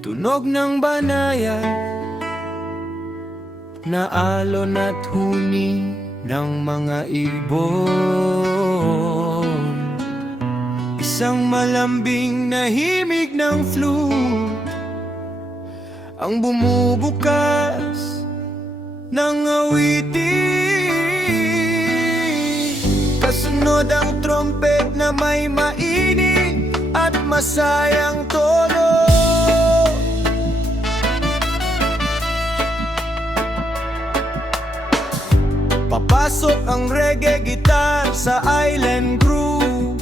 Tunog ng banayad na alon at huni ng mga ibon. Isang malambing na himig ng flute ang bumubukas ng awitin. Kasunod ang trompet na may mainig at masayang tono. Papasok ang reggae guitar sa island groove,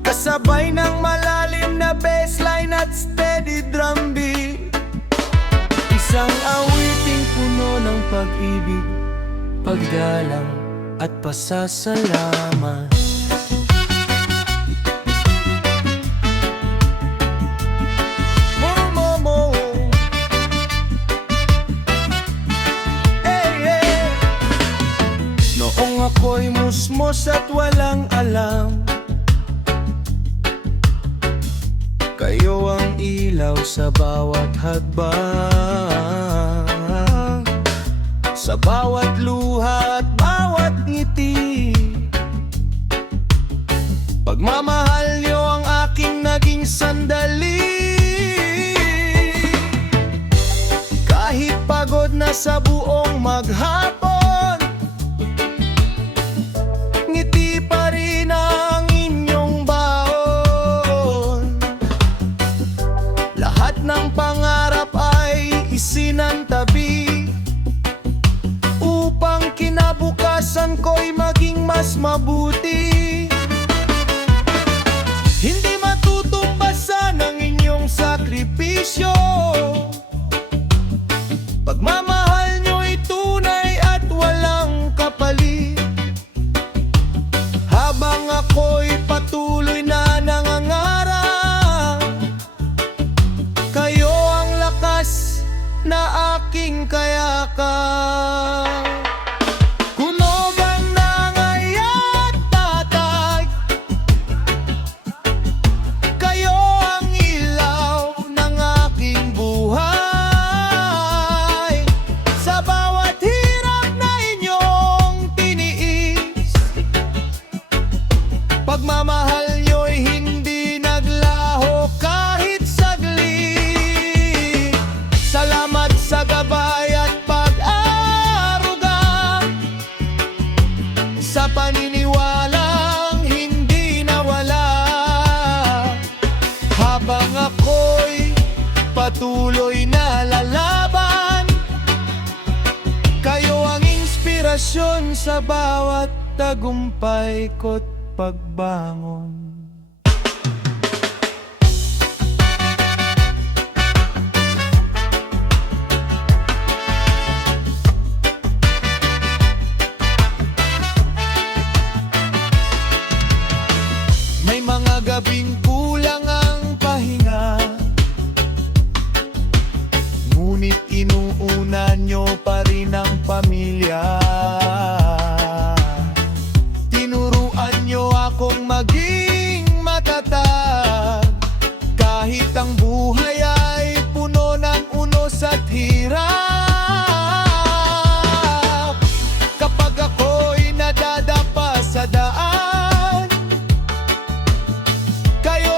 kasabay ng malalim na bassline at steady drum beat. Isang awiting puno ng pag-ibig, paggalang at pasasalamat. Ako'y musmos at walang alam, kayo ang ilaw sa bawat hakbang, sa bawat luha at bawat ngiti. Pagmamahal niyo ang aking naging sandali, kahit pagod na sa buong maghapon. Ng pangarap ay isinantabi upang kinabukasan ko'y maging mas mabuti. Hindi matutumbasan ang inyong sakripisyo, pagmamahal nyo'y tunay at walang kapalit. Habang ako'y patuloy na nangangarap, na aking kayakap. Tunog ang nangay at tatag, kayo ang ilaw ng aking buhay. Sa bawat hirap na inyong tiniis, pagmamahal nyo'y hindi naglaho kahit saglit. Salamat sa gabay at pag-aaruga, sa paniniwalang hindi nawala. Habang ako'y patuloy na lalaban, kayo ang inspirasyon sa bawat tagumpay ko't pagbangon. Mga gabing kulang ang pahinga, ngunit inuuna nyo pa rin ang pamilya. Tinuruan nyo akong maging matatag, kahit ang buhay ay puno ng unos at hirap. Kapag ako'y nadadapa sa daan, kayo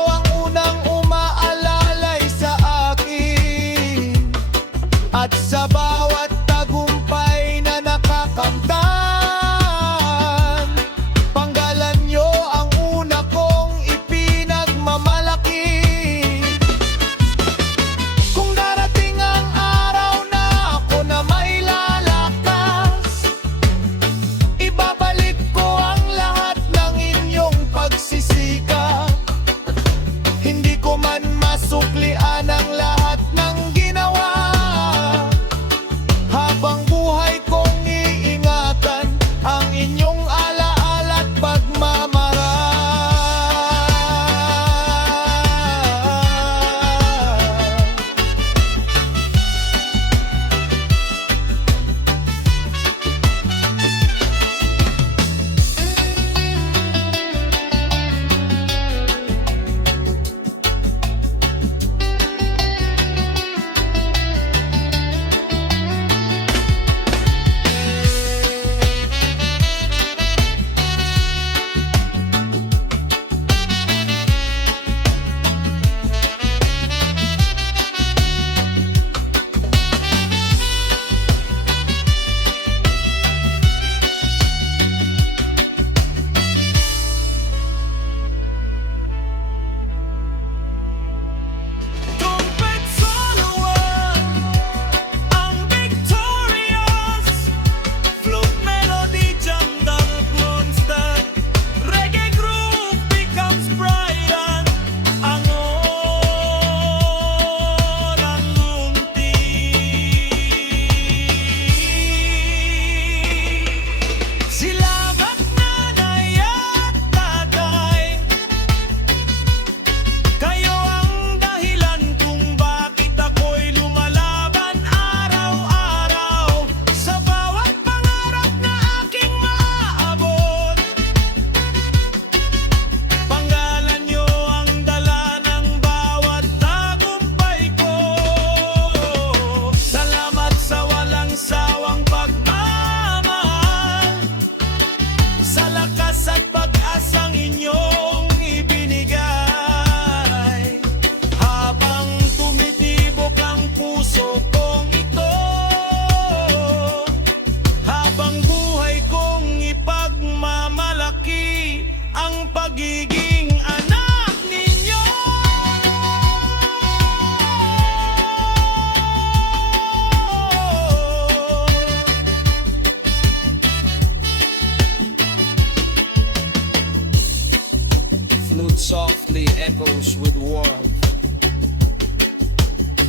flute softly echoes with warmth.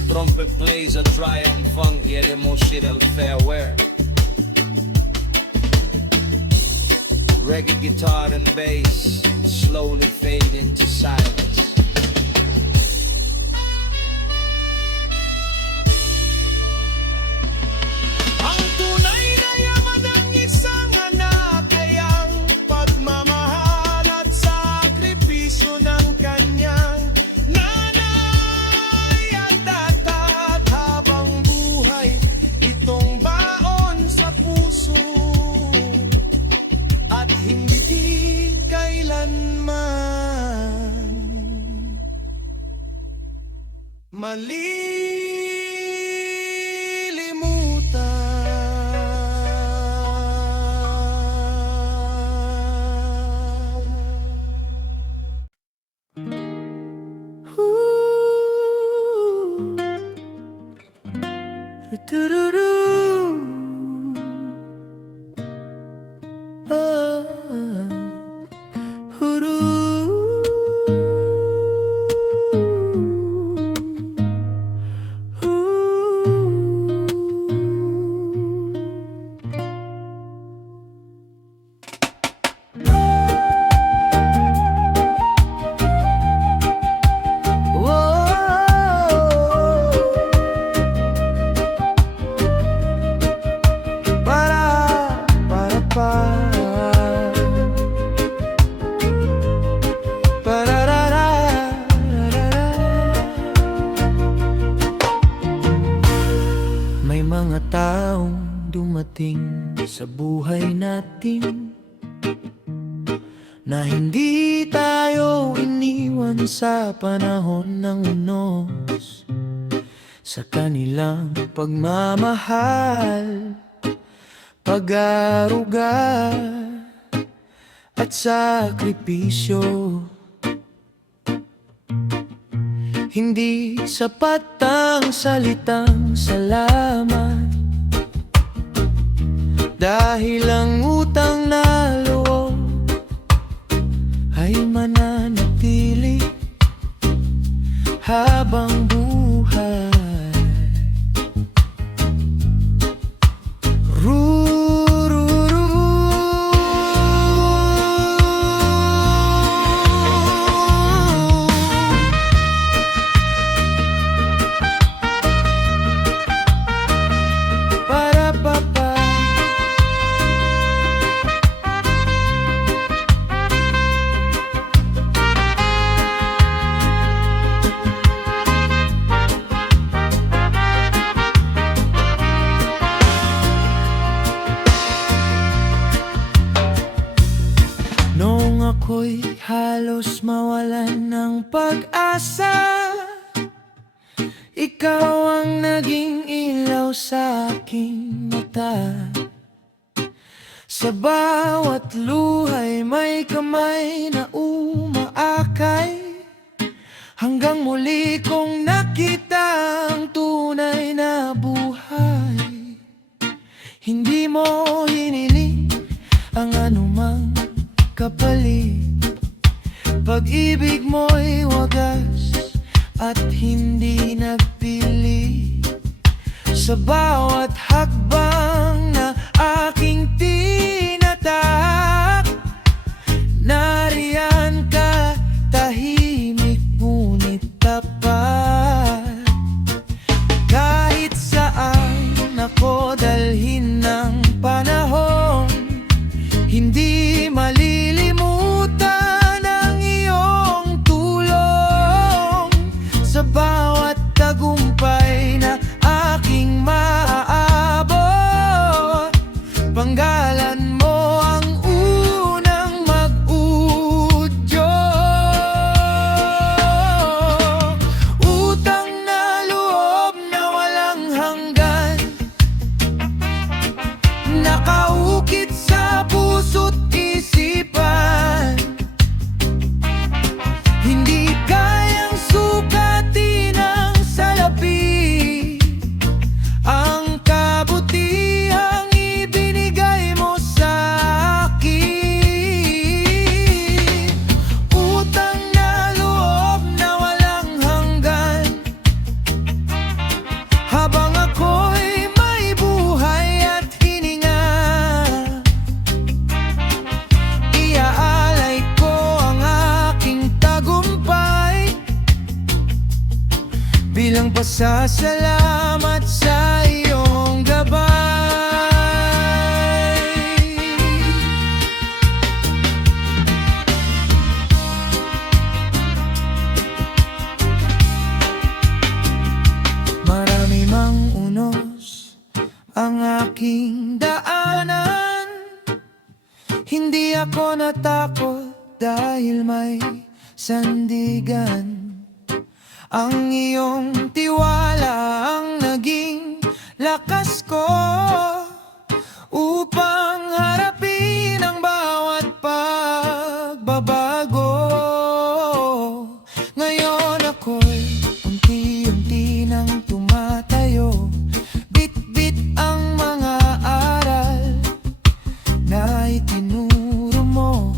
Trumpet plays a triumphant yet emotional farewell. Reggae guitar and bass slowly fade into silence. Ang tunay na yaman ng isang anak ay ang pagmamahal at sakripisyo ng kanyang nanay at tatat. Habang buhay, itong baon sa puso at hindi kailanman malilimutan. May mga taong dumating sa buhay natin na hindi tayo iniwan sa panahon ng unos. Sa kanilang pagmamahal, pag-aaruga at sakripisyo, hindi sapat ang salitang salamat, dahil ang utang na loob ay mananatili habang buhay. Noong ako'y halos mawalan ng pag-asa, ikaw ang naging ilaw sa aking mata. Sa bawat luhay may kamay na umaakay, hanggang muli kong nakita ang tunay na buhay. Hindi mo hiniling ang anumang kapalit, pag-ibig mo'y wagas at hindi nagpili. Sa bawat hakbang na aking tinatahak, nariyan ka, tahimik ngunit tapat. Kahit saan ako dalhin ng panahon, hindi malilimutan ang iyong tulong. Sa bawat tagumpay na aking maaabot, bilang pasasalamat sa iyong gabay. Marami mang unos ang aking daanan, hindi ako natakot dahil may sandigan. Ang iyong tiwala ang naging lakas ko upang harapin ang bawat pagbabago. Ngayon ako'y unti-unti nang tumatayo, bit-bit ang mga aral na itinuro mo.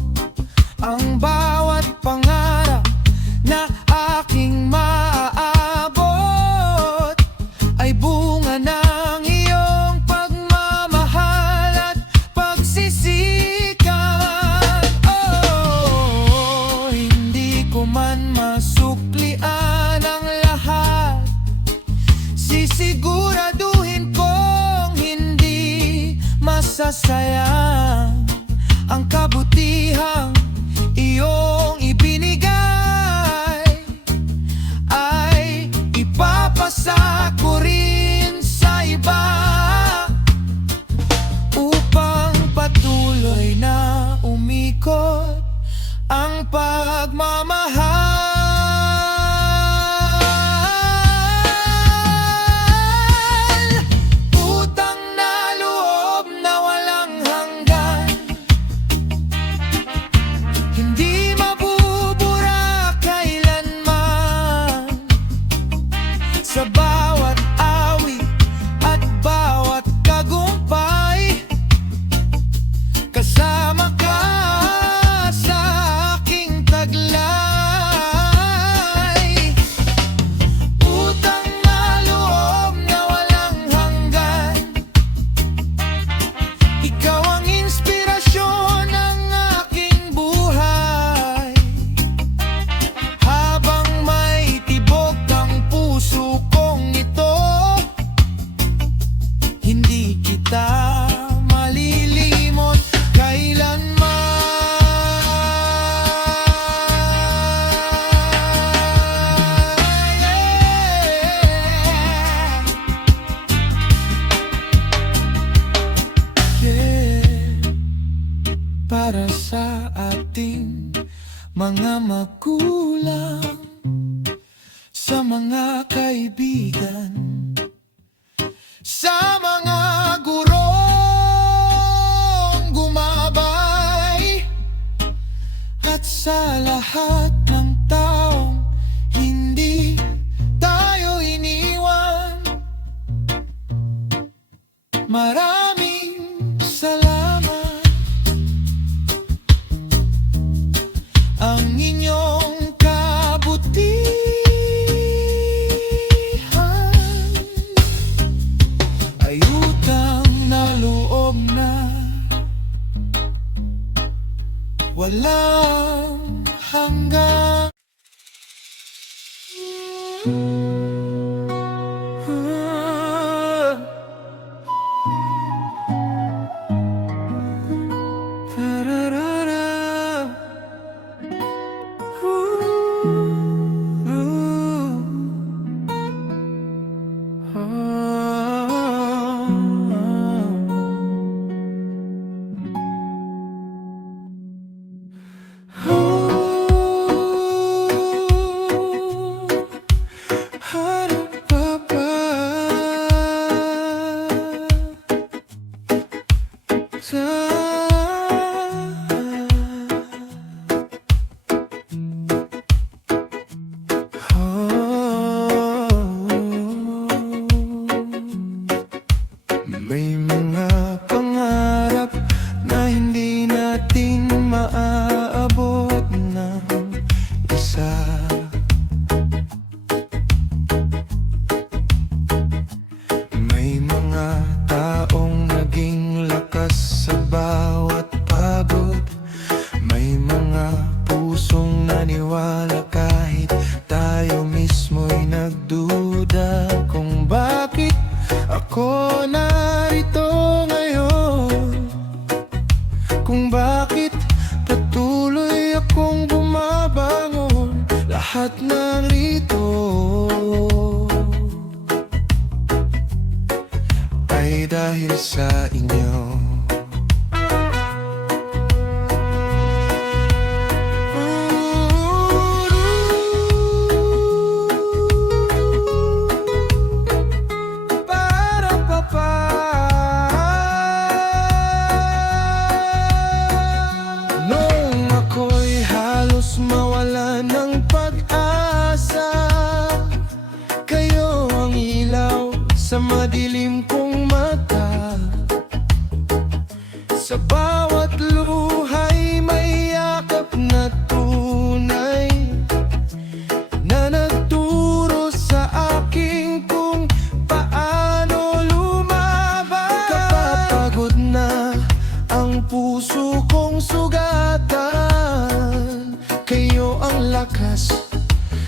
Ang bawat pangarap na aking maaabot ay bunga ng iyong pagmamahal at pagsisikap. Oh, hindi ko man masuklian ang lahat, sisiguraduhin kong hindi masasayang ang kabutihang iyong ibinigay. Ay ipapasa ko rin sa iba upang patuloy na umikot ang pagmamahal. Utang na loob na walang hanggan, hindi mabubura kailanman. Sa bawat awit at bawat tagumpay, kasama ka sa aking taglay. Utang na loob na walang hanggan, ikaw ang inspirasyon ng aking buhay. Habang may tibok ang puso kong ito, hindi kita malilimot kailanman. Yeah. Para sa ating mga magulang, sa mga kaibigan, sa mga gurong gumabay, at sa lahat ng taong hindi tayo iniwan. Maraming salamat. Ang inyong kabutihan ay utang na loob na walang hanggan. May mga pangarap na hindi natin maaabot ng isa. May mga taong naging lakas sa bawat pagod. May mga pusong naniwala kahit tayo mismo'y nagduda. lahat narito ay dahil sa inyo. Noong ako'y halos mawala ng pag-asa, kayo ang ilaw sa madilim kong mata. Sa bawat luha'y may yakap na tunay na nagturo sa akin kung paano lumaban. Kapapagod na ang puso kong sugatan, kayo ang lakas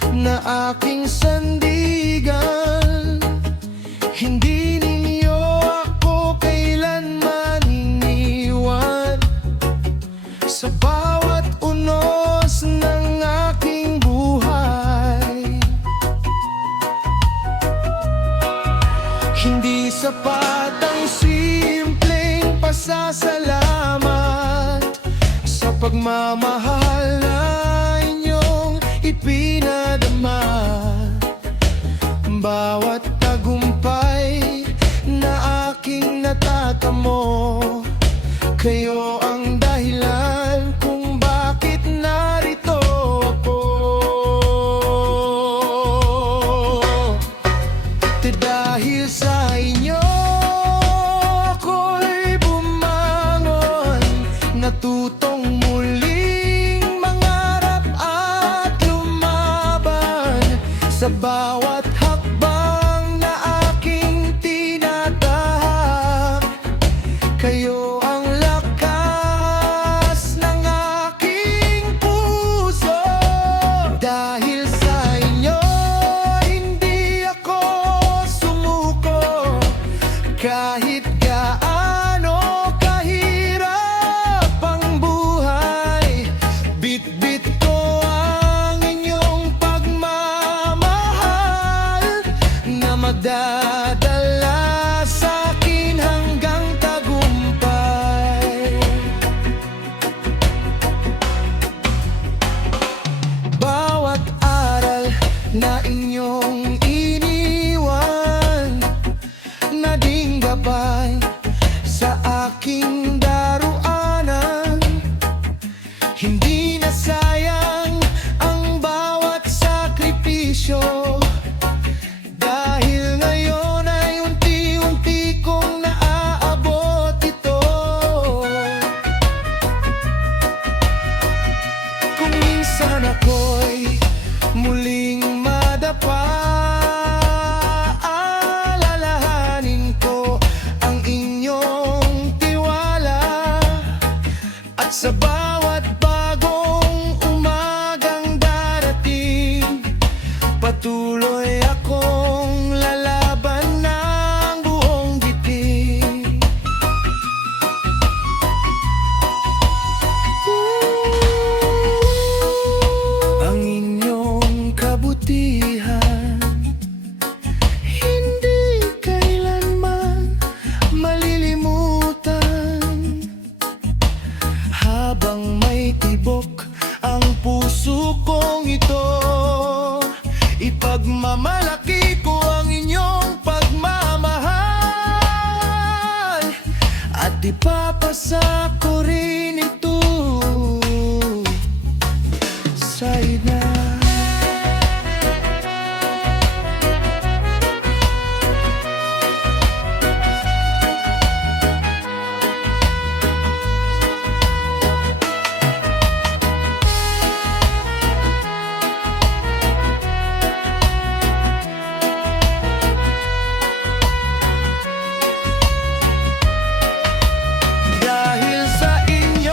na aking sandigan. Hindi ninyo ako kailanman iniwan sa bawat unos ng aking buhay. Hindi sapat ang simpleng pasasalamat sa pagmamahal na inyong ipinadama. Bawat tagumpay na aking natatamo, kayo ang dahilan kung bakit narito ako. Dahil sa inyo ako'y bumangon, natutong muling mangarap at lumaban. Sa bawat hakbang na aking tinatahak, kayo ang lakas ng aking puso. Dahil sa inyo hindi ako sumuko, kahit gaano kahirap ang buhay. Bit-bit ko ang inyong pagmamahal na magdadala sa akin hanggang tagumpay. Bawat aral na inyong iniwan, naging gabay sa aking daruanan. Hindi na sayang ang bawat sakripisyo, dahil ngayon ay unti-unti kong naaabot ito. Kung minsan ako'y muling madapa, alalahanin ko ang inyong tiwala. At sa bawat bagong umagang darating, patuloy akong lalaban ng buong giting. Ang inyong kabutihan hindi kailanman malilimutan. Habang may tibok ang puso kong ito, ipagmamalaki ko ang inyong pagmamahal, at ipapasa ko rin ito sa ina. Dahil sa inyo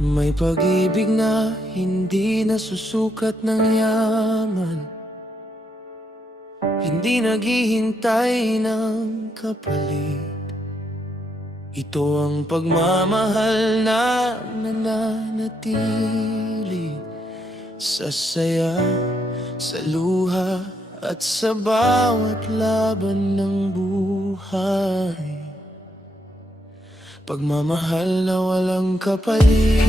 May pag-ibig na hindi nasusukat ng yaman, hindi naghihintay ng kapalit. Ito ang pagmamahal na nananatili sa saya, sa luha at sa bawat laban ng buhay. Pagmamahal na walang kapalit.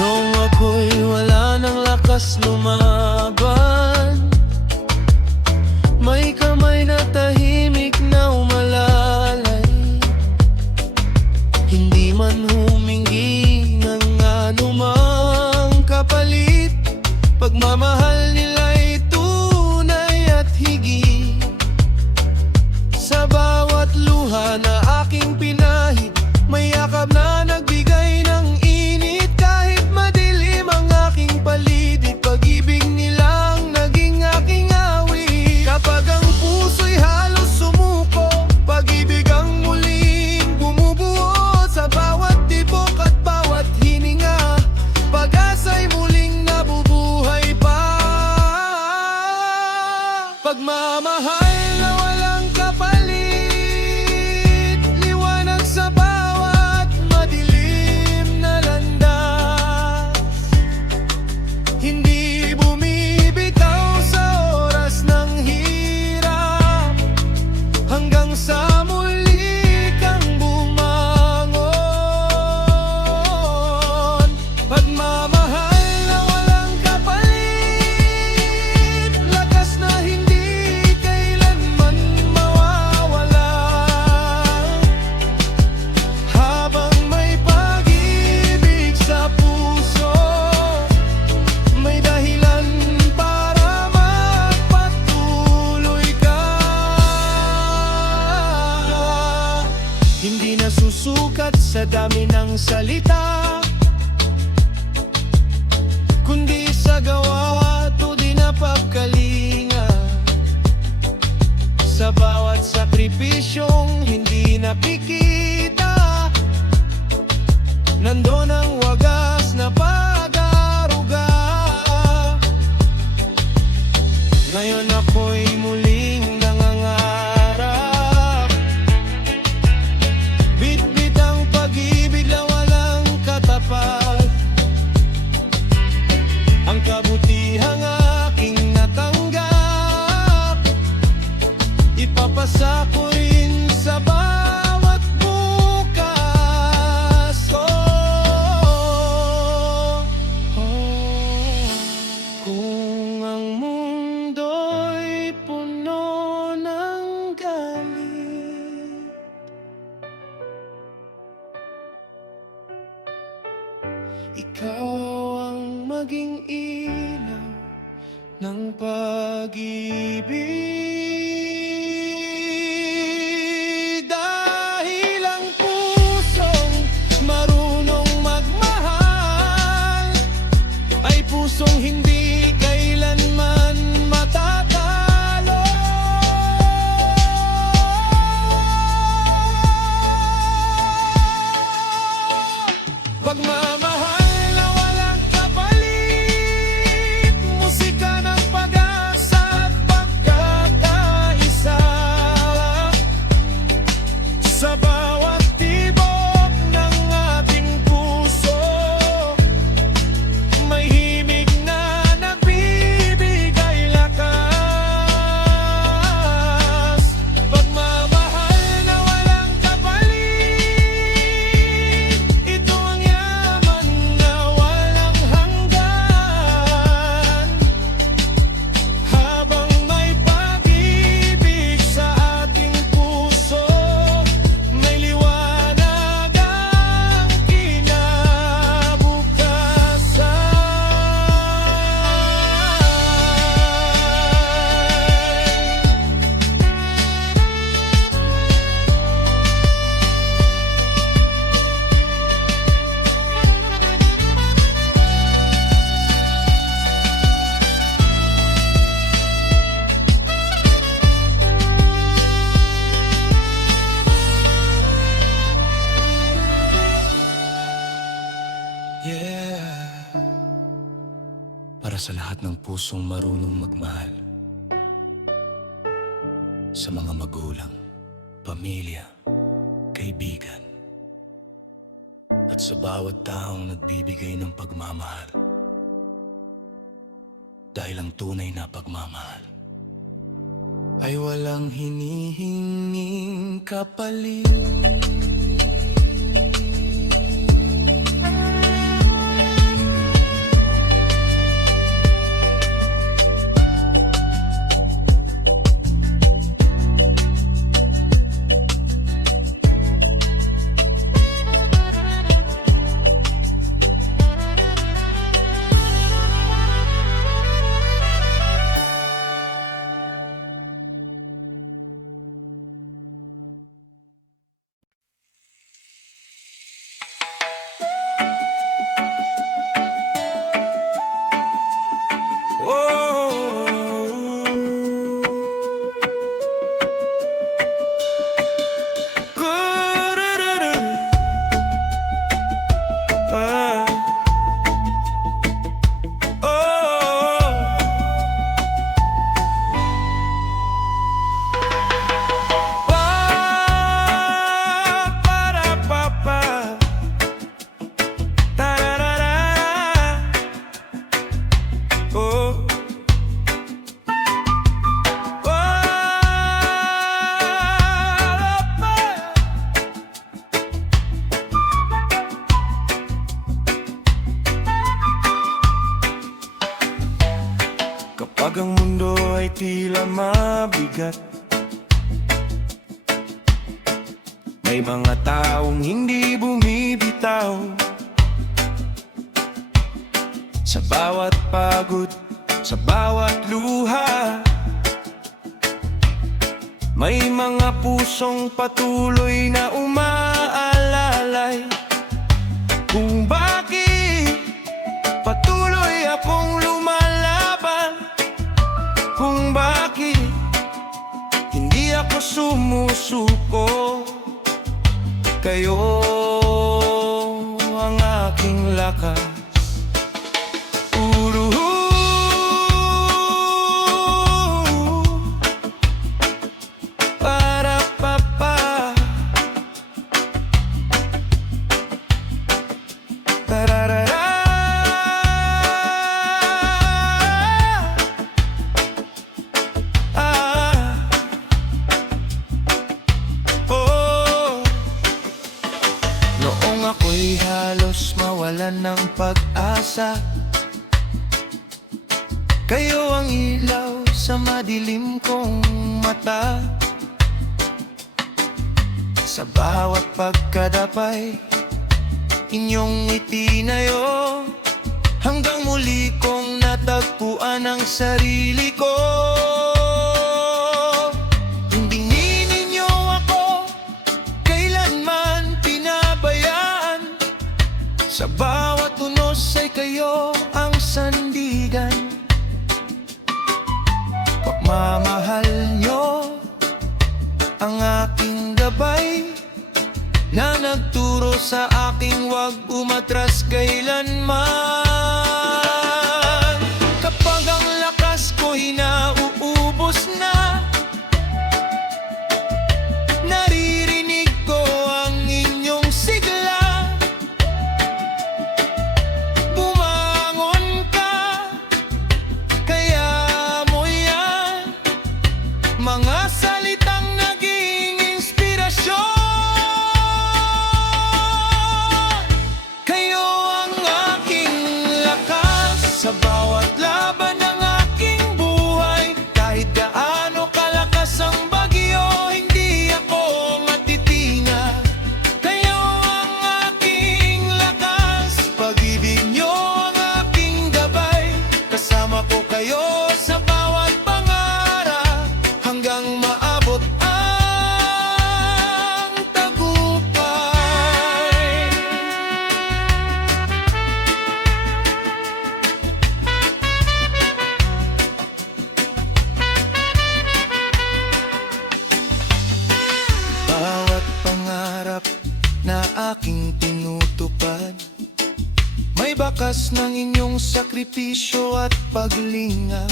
Noong ako'y wala ng lakas lumaban, may kamay na tahimik na umalalay, hindi man humingi ng anumang kapalit. Pagmamahal nila'y tunay at higit. Sa bawat luha na aking pinahid, may yakap na nagbigay ng init. Kahit madilim ang aking paligid, pag-ibig nilang naging aking awit. Kapag ang puso'y halos sumuko, pag-ibig ang muling bumubuo. Sa bawat tibok at bawat hininga, pag-asa'y muling nabubuhay pa. Pagmamahal na walang kapalit, liwanag sa bawat madilim na landas. Hindi bumibitaw sa oras ng hirap, hanggang sa muli kang bumangon. Pagmamahal na walang kapalit, lakas na hindi kailanman mawawala. Habang may pag-ibig sa puso, may dahilan para magpatuloy ka. Hindi nasusukat sa dami ng salita, kundi sa gawa at di napagkalinga. Sa bawat sakripisyong hindi nakikita, nandun ang wagas na pag-aaruga. Ngayon ako'y muling nangangarap, bitbit ang pag-ibig na walang katapat. Ang kabutihang aking natanggap, ipapasa ko rin sa bawat bukas. Kung ang mundo'y puno ng galit, ikaw ang maging ilaw ng pag-ibig. Dahil ang pusong marunong magmahal ay pusong hindi kailanman matatalo. Pagmamahal na walang kapalit, musika ng pag-asa at pagkakaisa. sa lahat ng pusong marunong magmahal. Sa mga magulang, pamilya, kaibigan. At sa bawat taong nagbibigay ng pagmamahal. Dahil ang tunay na pagmamahal ay walang hinihinging kapalit. Kapag ang mundo ay tila mabigat, may mga taong hindi bumibitaw. Sa bawat pagod, sa bawat luha, may mga pusong patuloy na umaalalay. Kung bakit patuloy akong lumalaban, kung bakit hindi ako sumusuko. Kayo ang aking lakas. Para papa, tararara. Noong ako'y halos mawalan ng pag-asa, kayo ang ilaw sa madilim kong mata. Sa bawat pagkadapay, inyong itinayo, hanggang muli kong natagpuan ang sarili ko. Hindi ninyo ako kailanman pinabayaan. Sa bawat unos ay kayo ang sandigan. Pagmamahal nyo ang aking gabay, na nagturo sa aking wag umatras kailanman. Kapag ang lakas ko hinauubos na, naririnig ko ang inyong sigla. Bumangon ka, kaya mo yan, mga salitang naging inspirasyon. Kayo ang aking lakas sa bawat laban ng aking buhay. Kahit gaano kalakas ang bagyo, hindi ako matitinag. Kayo ang aking lakas, pag-ibig nyo ang aking gabay. Kasama ko kayo sa bawat pangarap hanggang maaari. lakas ng inyong sakripisyo at paglinga.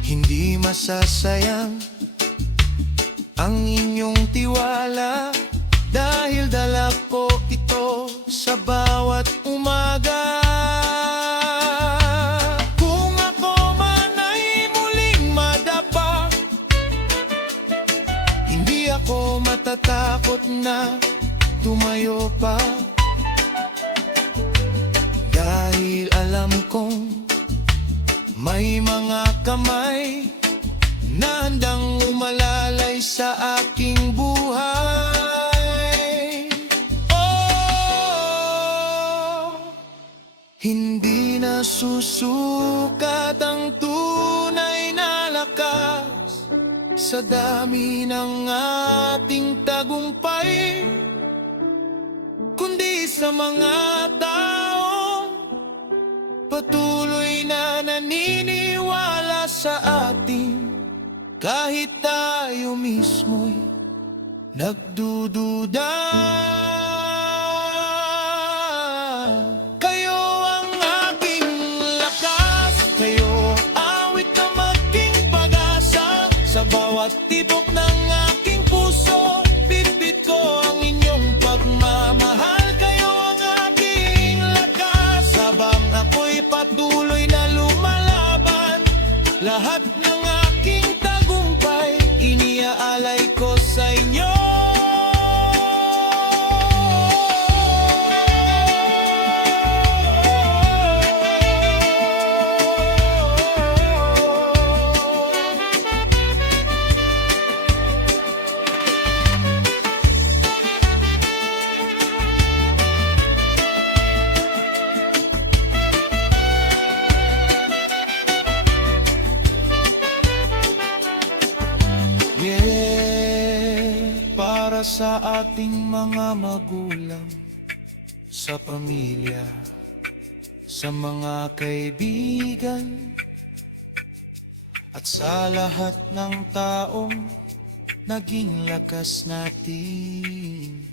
Hindi masasayang ang inyong tiwala, dahil dala ko ito sa bawat umaga. Kung ako man ay muling madapa, hindi ako matatakot na tumayo pa, dahil alam kong may mga kamay na handang umalalay sa aking buhay. Oh, hindi na susukat ang tunay na lakas sa dami ng ating tagumpay, kundi sa mga taong patuloy na naniniwala sa atin, kahit tayo mismo'y nagdududa. Kayo ang aking lakas, kayo awit na maging pag-asa. Sa bawat tibok ng aking puso, bitbit ko ang inyong pagmamahal. Kayo ang aking lakas, habang ako'y patuloy na lumalaban. Lahat ng aking tagumpay iniaalay ko sa inyo. Para sa ating mga magulang, sa pamilya, sa mga kaibigan, at sa lahat ng taong naging lakas natin.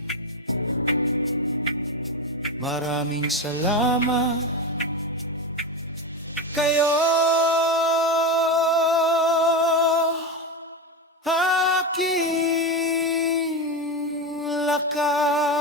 Maraming salamat kayo, lakas.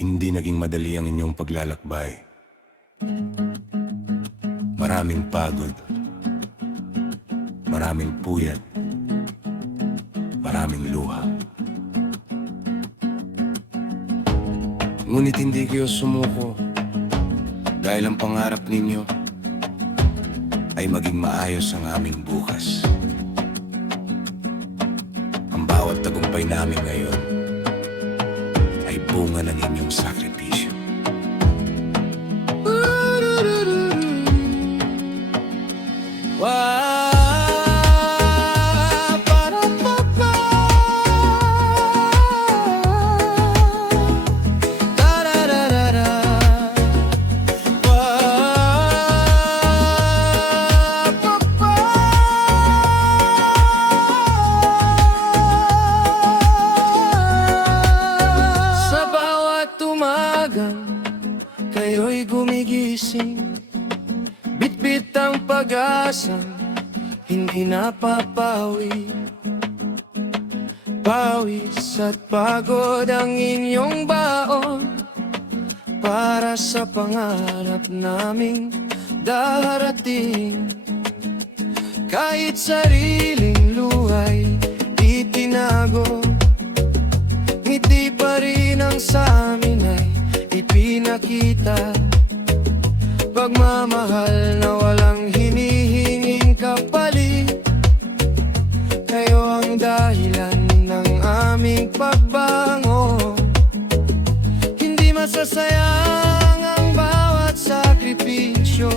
Hindi naging madali ang inyong paglalakbay. Maraming pagod, maraming puyat, maraming luha. Ngunit hindi kayo sumuko, dahil ang pangarap ninyo ay maging maayos ang aming bukas. Ang bawat tagumpay namin ngayon bunga ng inyong sakripisyo. Sa bawat umaga, kayo'y gumigising. Bitbit ang pag-asa, hindi napapawi. Pawis at pagod ang inyong baon para sa pangarap naming darating. Kahit sariling luhay itinago, ngiti pa rin ang sa amin ay ipinakita. Pagmamahal na walang hinihinging kapalit, kayo ang dahilan ng aming pagbango. Hindi masasayang ang bawat sakripisyo,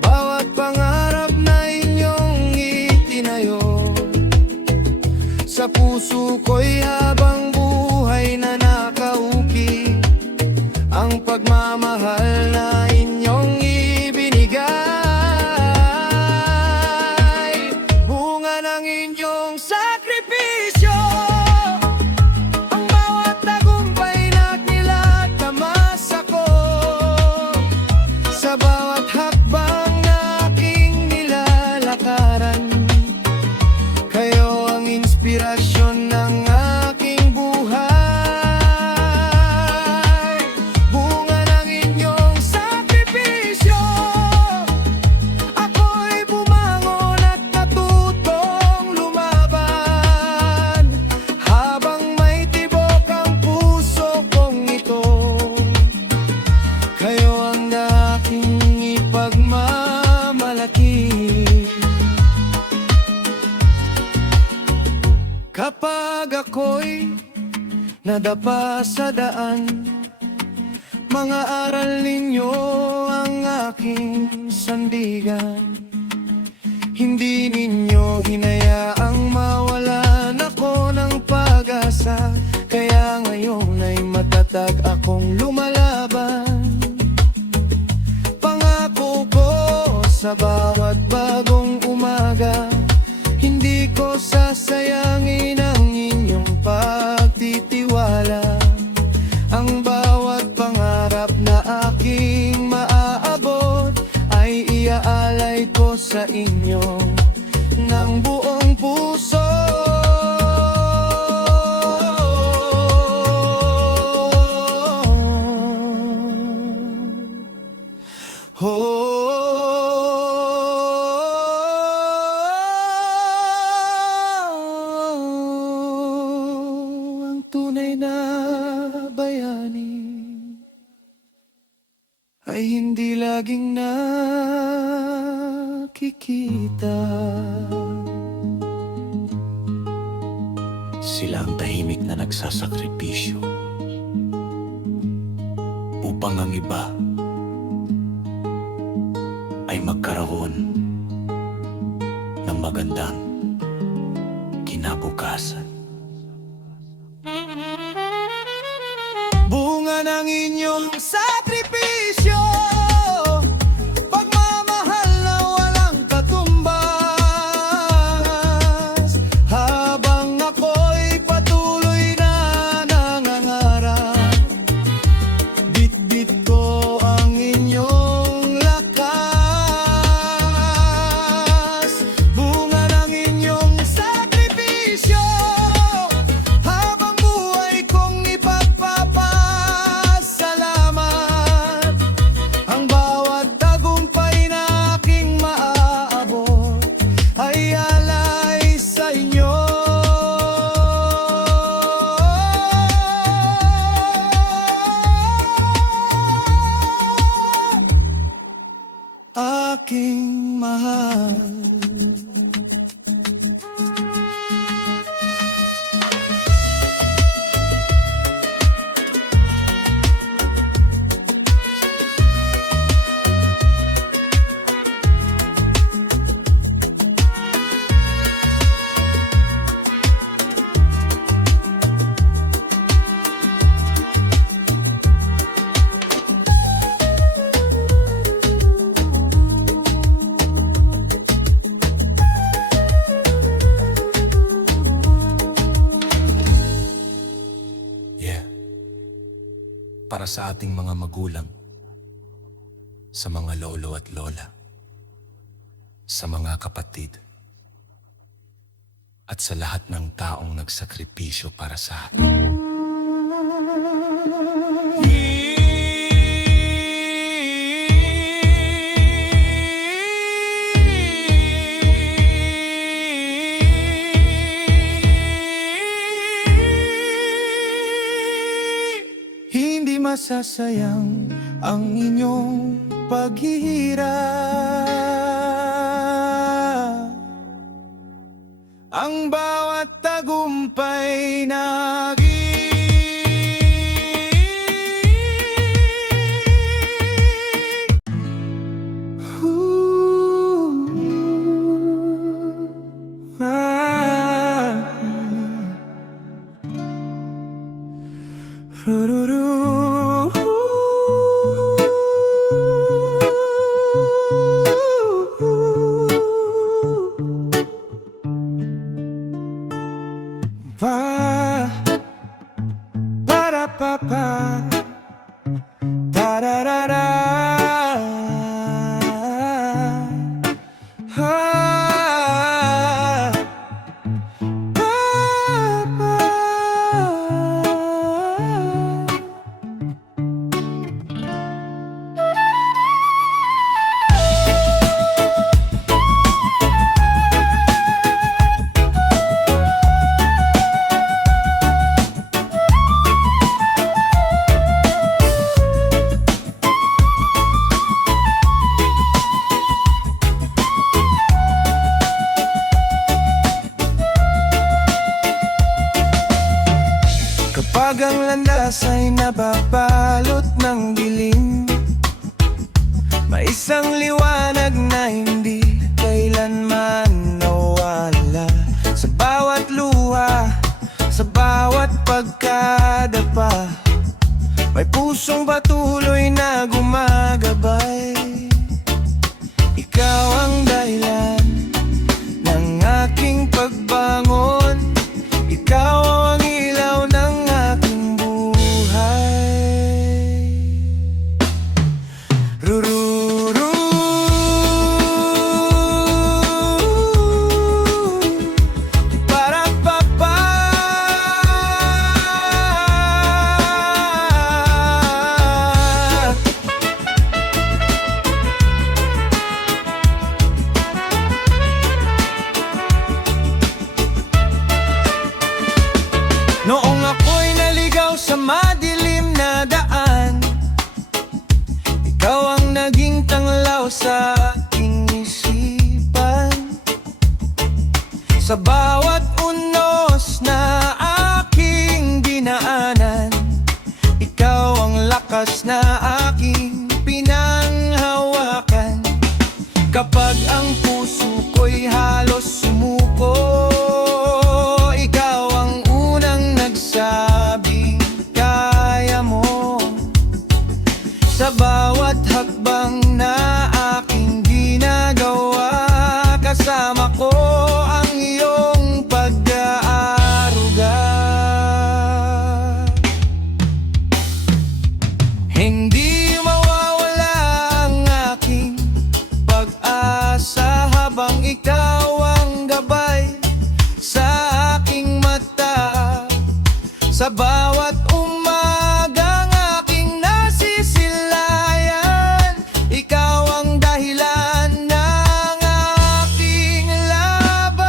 bawat pangarap na inyong itinayo. Sa puso ko'y habang buhay na nakauki ang pagmamahal na inyong ibinigay. Bunga ng inyong sakripisyo, ang bawat tagumpay na kinilatamas ako. Sa bawat hakbang na aking nilalakaran, kayo ang inspirasyon ng aking buhay. Bunga ng inyong sakripisyo, ako'y bumangon at natutong lumaban. Habang may tibok ang puso kong ito, kayo ang aking ipagmamalaki. Kapag ako'y nadapa sa daan, mga aral ninyo ang aking sandigan. Hindi ninyo hinayaang mawalan ako ng pag-asa, kaya ngayon ay matatag akong lumalaban. Pangako ko sa bawat bagong umaga, hindi ko sasayangin ang inyong pagtitiwala. Ang bawat pangarap na aking maaabot ay iaalay ko sa inyo ng buong puso. Ang tunay na bayani ay hindi laging nakikita. Sila ang tahimik na nagsasakripisyo upang ang iba ay magkaroon ng magandang kinabukasan. Bunga ng inyong sakripisyo, pagmamahal na walang katumbas. Habang ako'y patuloy na nangangarap, bit-bit ko ang inyong lakas. Bunga ng inyong sakripisyo, habang buhay kong ipagpapasalamat. Ang bawat tagumpay na aking maaabot ay alay sa inyo. Aking mahal. para sa ating mga magulang, sa mga lolo at lola, sa mga kapatid, at sa lahat ng taong nagsakripisyo para sa atin. Hindi masasayang ang inyong paghihirap, ang bawat tagumpay na Pa-da-pa-pa, da-da-da-da. Ah, pa-pa. Kapag ang landas ay nababalot ng dilim, may isang liwanag na hindi kailanman nawala. Sa bawat luha, sa bawat pagkadapa, may pusong patuloy na gumagabay. Ikaw ang dahilan ng aking pagbangon, ikaw ang ilaw ng aking buhay. Rururu, para-pa-pa. Noong ako'y naligaw sa madilim na daan, ikaw ang naging tanglaw sa aking isipan. Sa bawat unos na aking dinaanan, ikaw ang lakas na aking pinanghawakan. Kapag ang puso ko'y halos sumuko, ikaw ang unang nagsabing kaya mo. Sa bawat hakbang na aking ginagawa, kasama ko ang iyong pag-aaruga. Hindi mawawala ang aking pag-asa habang ikaw ang gabay sa aking mata. Sa bawat umagang aking nasisilayan, ikaw ang dahilan ng aking laban.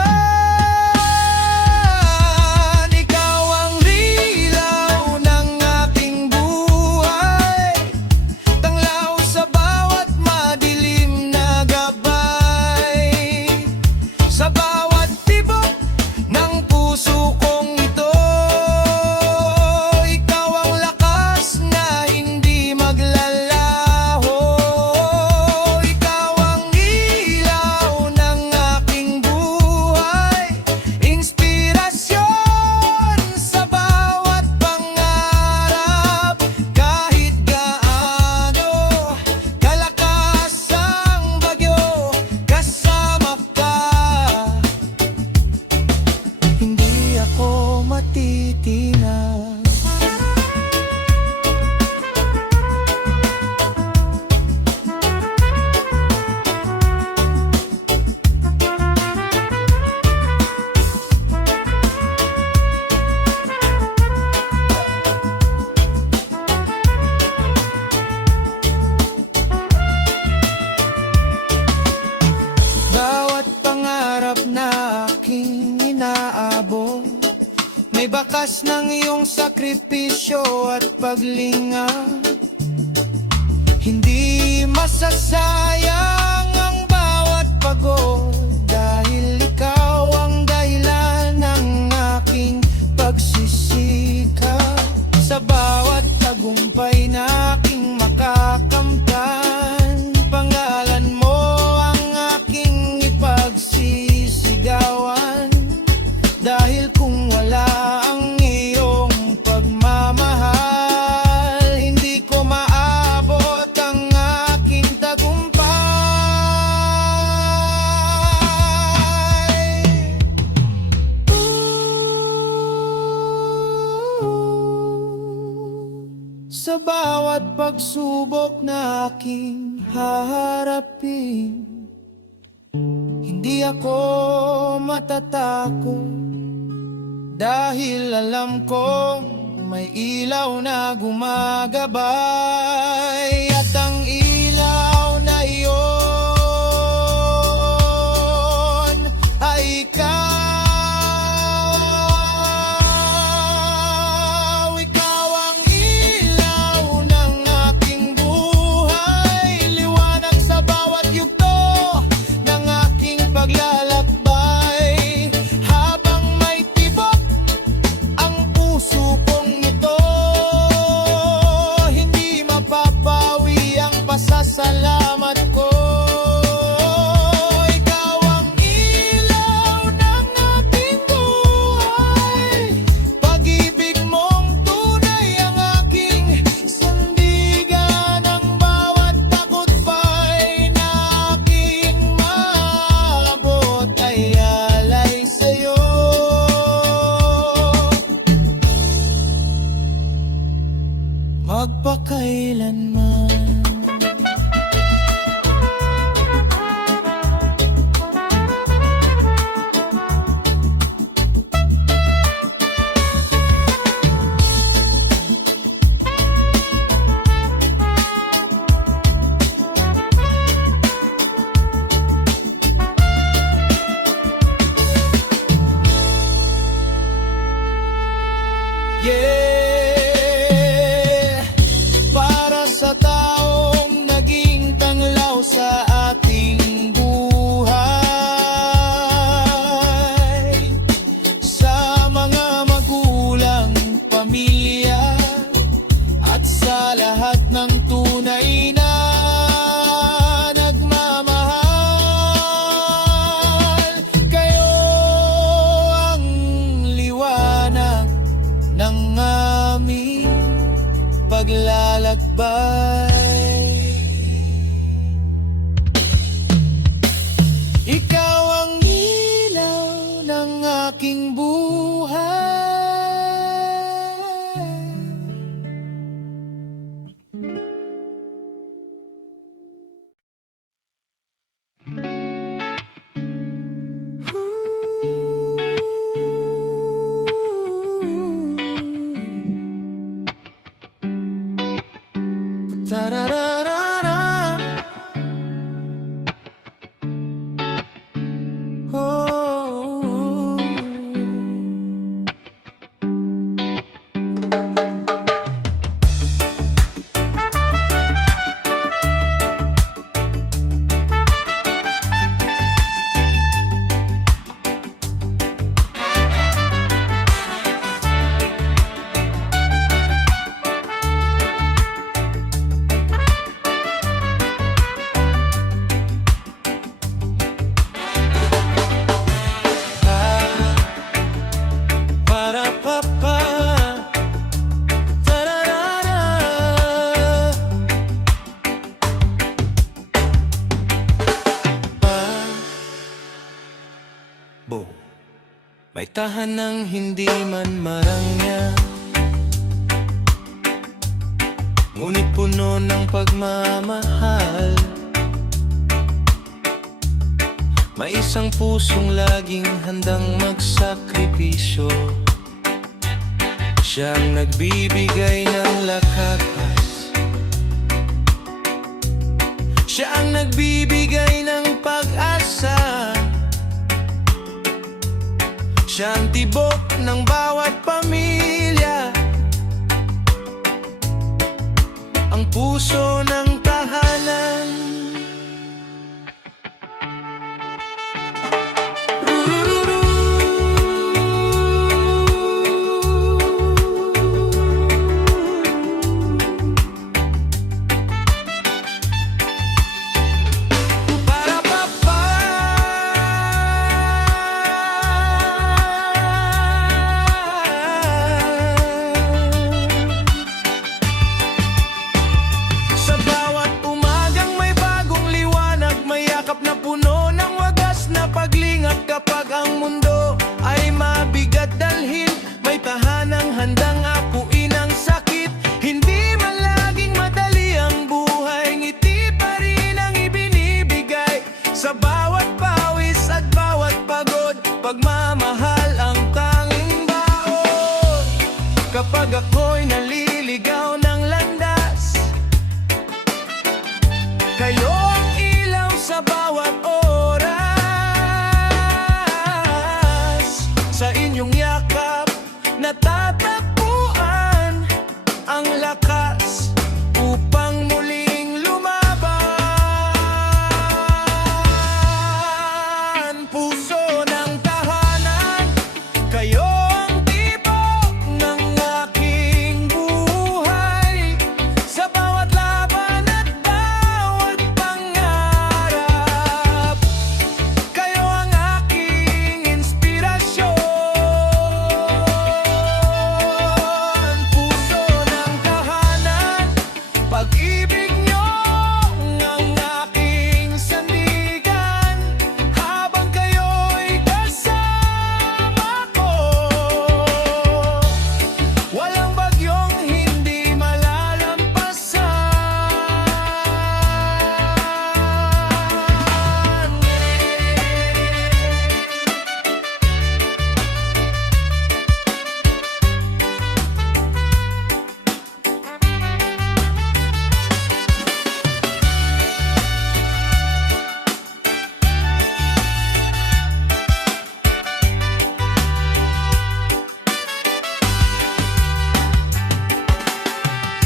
Ikaw ang ilaw ng aking buhay, tanglaw sa bawat madilim na gabay. Sa bawat tibok ng puso kong ito, lakas ng iyong sakripisyo at paglinga. Hindi masasayang ang bawat pagod, dahil ikaw ang dahilan ng aking pagsisikap. Sa bawat tagumpay na aking makakamtan, pangalan mo ang aking ipagsisigawan. Dahil kung wala ang iyong pagmamahal, hindi ko maabot ang aking tagumpay. Sa bawat pagsubok na aking haharapin, hindi ako matatakot, dahil alam kong may ilaw na gumagabay. At ang ilaw na iyon ay ikaw. Ikaw ang ilaw ng aking buhay, liwanag sa bawat yugto ng aking paglalakbay. Habang may tibok ang puso kong ito, hindi mapapawi ang pasasalamat ko. Ikaw ang ilaw ng aking buhay, pag-ibig mong tunay ang aking sandigan. Ang bawat tagumpay na aking maabot ay alay sa'yo. Magpakailanman. Yeah, para sa taong naging tanglaw sa ating buhay, sa mga magulang, pamilya, at sa lahat ng tunay na nagmamahal. Kayo ang liwanag ng aming paglalakbay. Ikaw ang ilaw ng aking buhay. Tarararara. Oh. Para papa. Tararara. Bo, may tahanang hindi man marangya, ngunit puno ng pagmamahal. May isang pusong laging handang magsakripisyo. Siyang nagbibigay ng lakas, siya ang nagbibigay ng pag-asa. Siya ang tibok ng bawat pamilya. puso ng tahanan. Para papa sa bawat umagang may bagong liwanag, may yakap na puno ng wagas na paglingat. Kapag ang mundo ay mabigat dalhin, may tahanang handang apuin ang sakit. Hindi man laging madali ang buhay, ngiti pa rin ang ibinibigay. Sa bawat pawis at bawat pagod, pagmamahal ang tanging baon. Kapag ako'y naliligaw ng landas, kayo ang ilaw sa bawat oras. Sa inyong yakap natatagpuan ang lakas upang muling lumaban. Puso ng tahanan, kayo ang tibok ng aking buhay. Sa bawat laban at bawat pangarap, kayo ang aking inspirasyon. Puso ng tahanan, pag-ibig nyo ang aking sandigan. Habang kayo'y kasama ko, walang bagyong hindi malalampasan.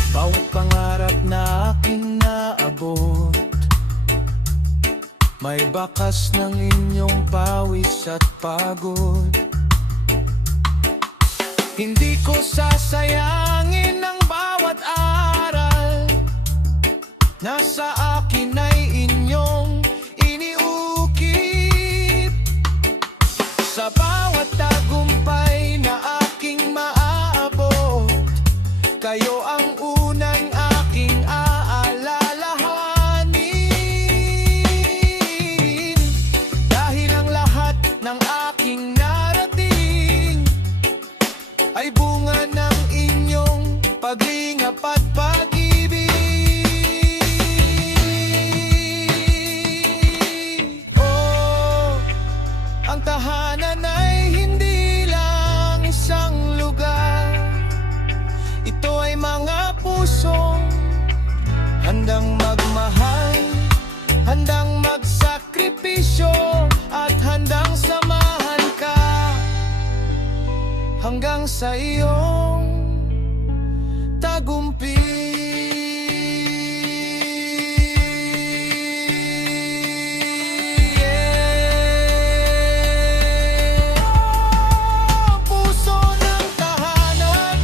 Bawat pangarap na aking naabot, may bakas ng inyong pawis at pagod. Hindi ko sasayangin ang bawat aral, nasa akin ay inyong iniukit. Sa bawat tagumpay na aking maaabot, kayo ang unang aking aalalahanin. Dahil ang lahat ng aking narating ay bunga ng inyong paglingap at pag-ibig. Oh, ang tahanan ay hindi lang isang lugar. Ito ay mga pusong handang magmahal, handang magsakripisyo, at handang samahan ka hanggang sa iyong tagumpay. Puso ng tahanan,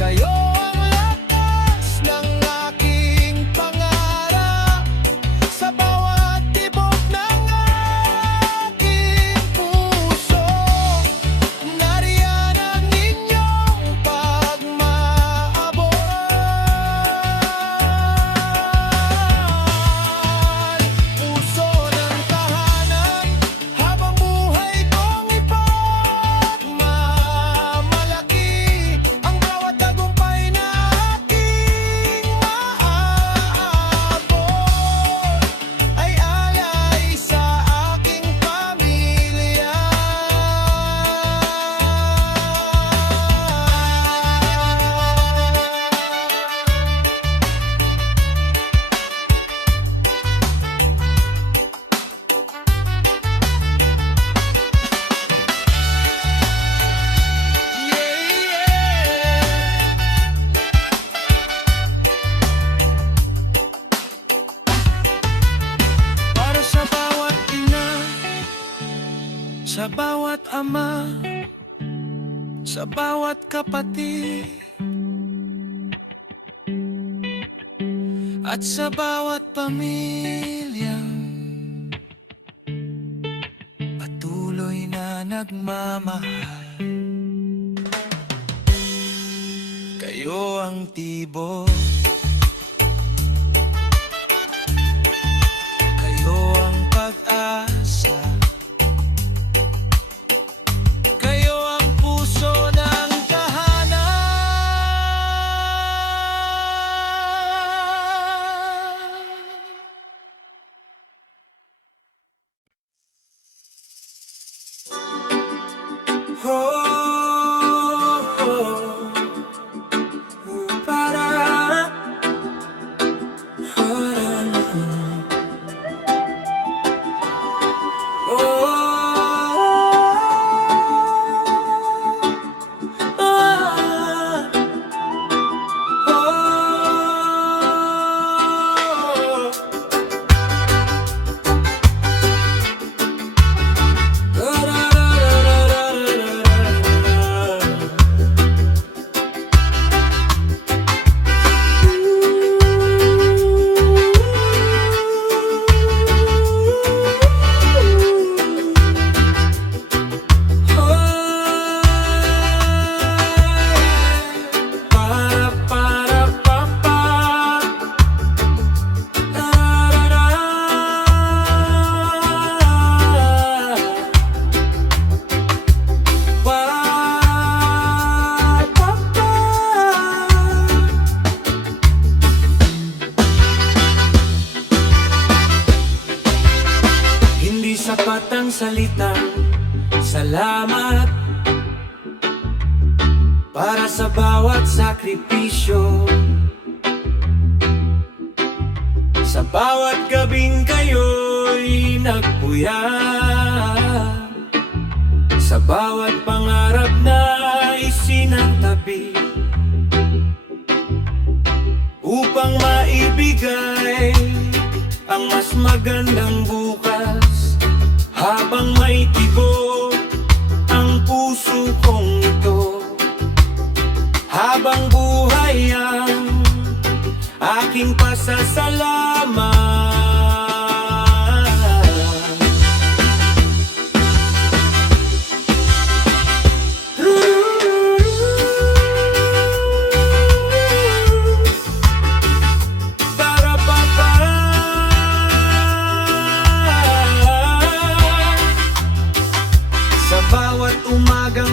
kayo ang lakas ng aking pangarap. Sa bawat tibok ng aking puso, nariyan ang inyong sa bawat ama, sa bawat kapatid, at sa bawat pamilyang patuloy na nagmamahal. Kayo ang tibok, kayo ang pag-asa, kayo ang puso ng tahanan. Hindi sapat ang salitang salamat para sa bawat sakripisyo, sa bawat gabing kayo'y nagpuyat, sa bawat pangarap na isinantabi, upang maibigay ang mas magandang bukas. Habang may tibok ang puso kong ito, habang buhay ang aking pasasalamat.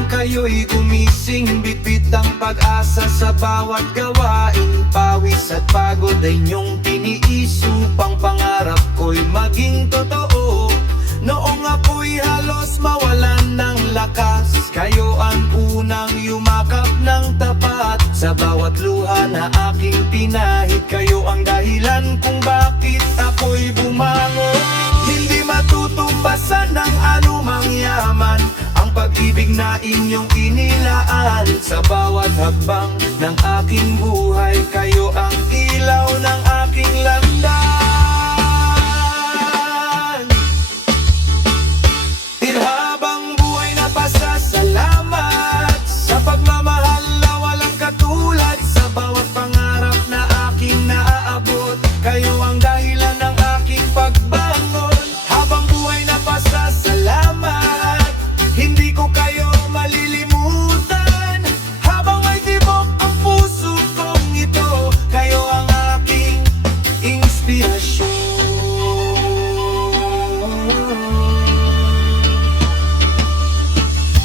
Kayo'y gumising, bitbit ang pag-asa sa bawat gawain. Pawis at pagod ay niyong tiniis upang pangarap ko'y maging totoo. Noong ako'y halos mawalan ng lakas, kayo ang unang yumakap ng tapat. Sa bawat luha na aking pinahid, kayo ang dahilan kung bakit ako'y bumangon. Hindi matutumbasan ng anumang yaman ang pag-ibig na inyong inilaan. Sa bawat hakbang ng aking buhay, kayo ang ilaw ng aking landas. Tirhabang buhay na pasasalamat sa pagmamahal na walang katulad. Sa bawat pangarap na aking naaabot, kayo ang dahilan ng aking pagbangon. Habang buhay na pasasalamat, hindi ko kayo malilimutan. Habang may tibok ang puso kong ito, kayo ang aking inspirasyon.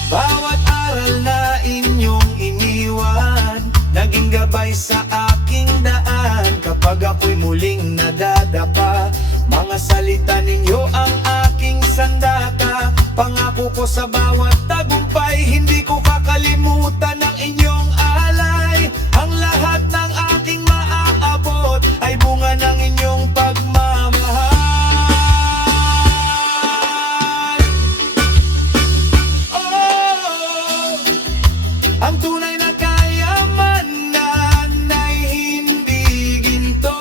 Bawat aral na inyong iniwan, naging gabay sa aking daan. Kapag ako'y muling nadadapa, mga salita ninyo ang aking sandata. Pangako ko sa bawat tagumpay, hindi ko kakalimutan ang inyong alay. Ang lahat ng aking maaabot ay bunga ng inyong pagmamahal. Oh, ang tunay na kayamanan ay hindi ginto.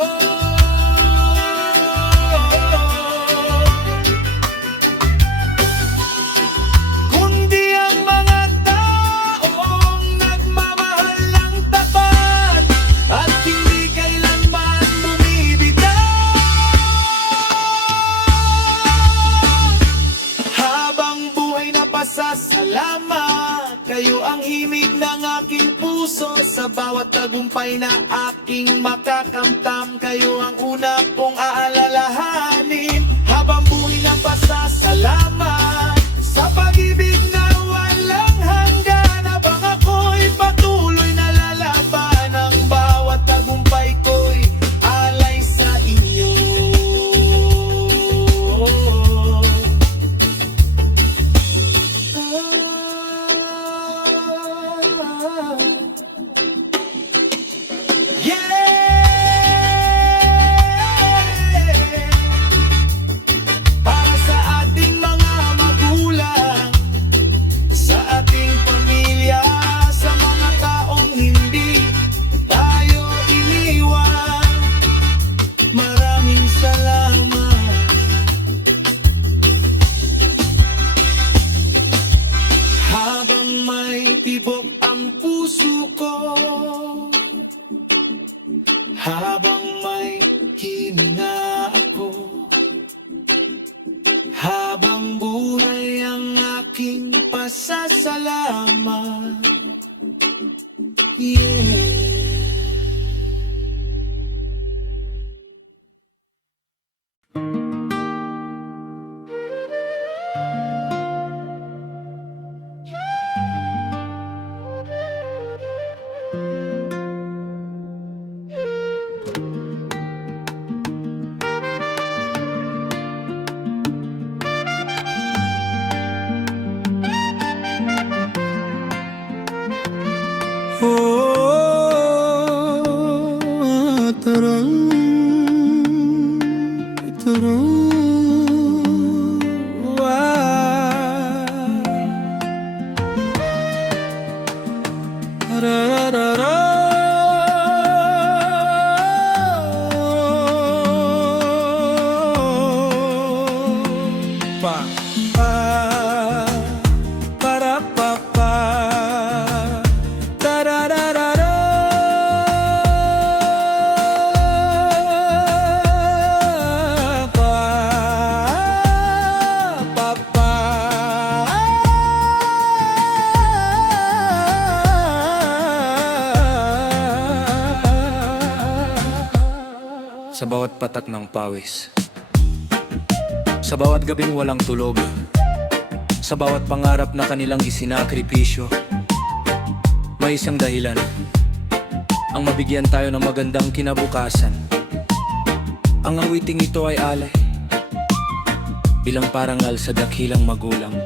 kayo ang himig ng aking puso. Sa bawat tagumpay na aking makakamtam, kayo ang una kong aalalahanin. Habang buhay ng pasasalamat sa pag-ibig na walang hanggan. Habang ako'y patuloy na lalaban, ang bawat tagumpay ko'y alay sa inyo. Para sa ating mga magulang, sa ating pamilya, sa mga taong hindi tayo iniwan, maraming salamat. Habang may tibok ang puso ko, habang may hininga ako, habang buhay ang aking pasasalamat. Yeah. Sa bawat patak ng pawis, sa bawat gabing walang tulog, sa bawat pangarap na kanilang isinakripisyo, may isang dahilan, ang mabigyan tayo ng magandang kinabukasan. Ang awiting ito ay alay, bilang parangal sa dakilang magulang.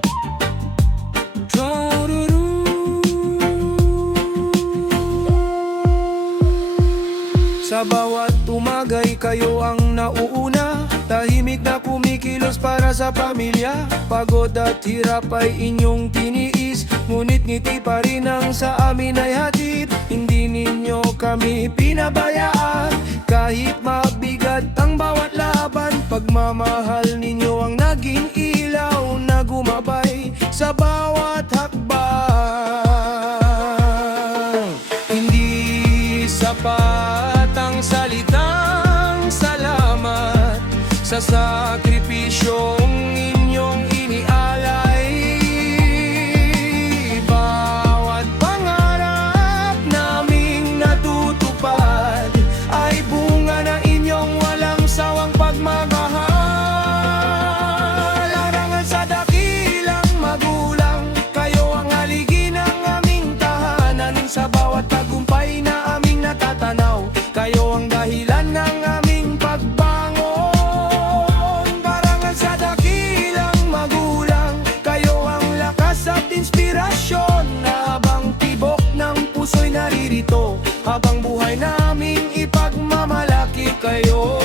Sa bawat umaga'y kayo ang nauuna, tahimik na kumikilos para sa pamilya. Pagod at hirap ay inyong tiniis, ngunit ngiti pa rin ang sa amin ay hatid. Hindi ninyo kami pinabayaan, kahit mabigat ang bawat laban. Pagmamahal ninyo ang naging ilaw na gumabay sa bawat hakbang. Hindi sapat ang salitang salamat sa sakripisyong inyong inialay. Bawat pangarap naming natutupad ay bunga ng inyong walang sawang pagmamahal. Larangan sa dakilang magulang, kayo ang haligi ng aming tahanan. Sa bawat tagumpay na aming natatanaw, kayo ang dahilan ng aming pagbangon. Barangan sa dakilang magulang, kayo ang lakas at inspirasyon. Na habang tibok ng puso'y naririto, habang buhay naming ipagmamalaki kayo.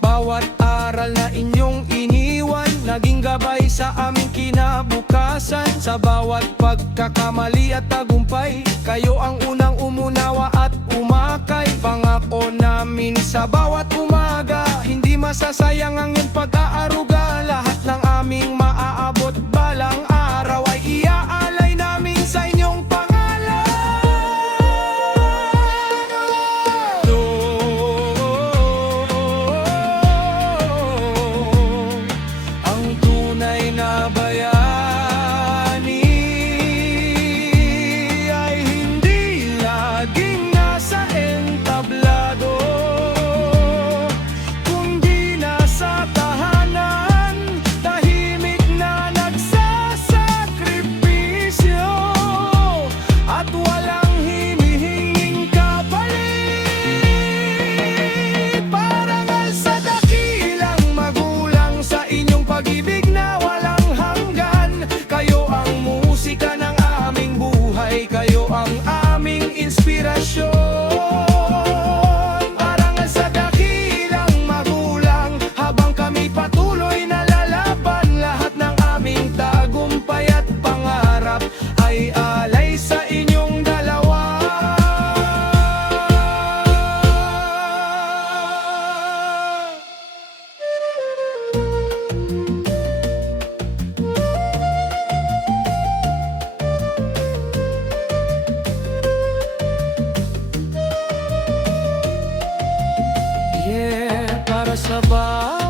Bawat aral na inyong iniwan, naging gabay sa aming kinabukasan. Sa bawat pagkakamali at tagumpay, kayo ang unang umunawa at umakay. Pangako namin sa bawat umaga, hindi masasayang ang iyong pag-aaruga. Lahat ng aming maaabot balang araw ay iaalay namin sa inyong pangalan. Ang tunay na bayan. ka sa bawat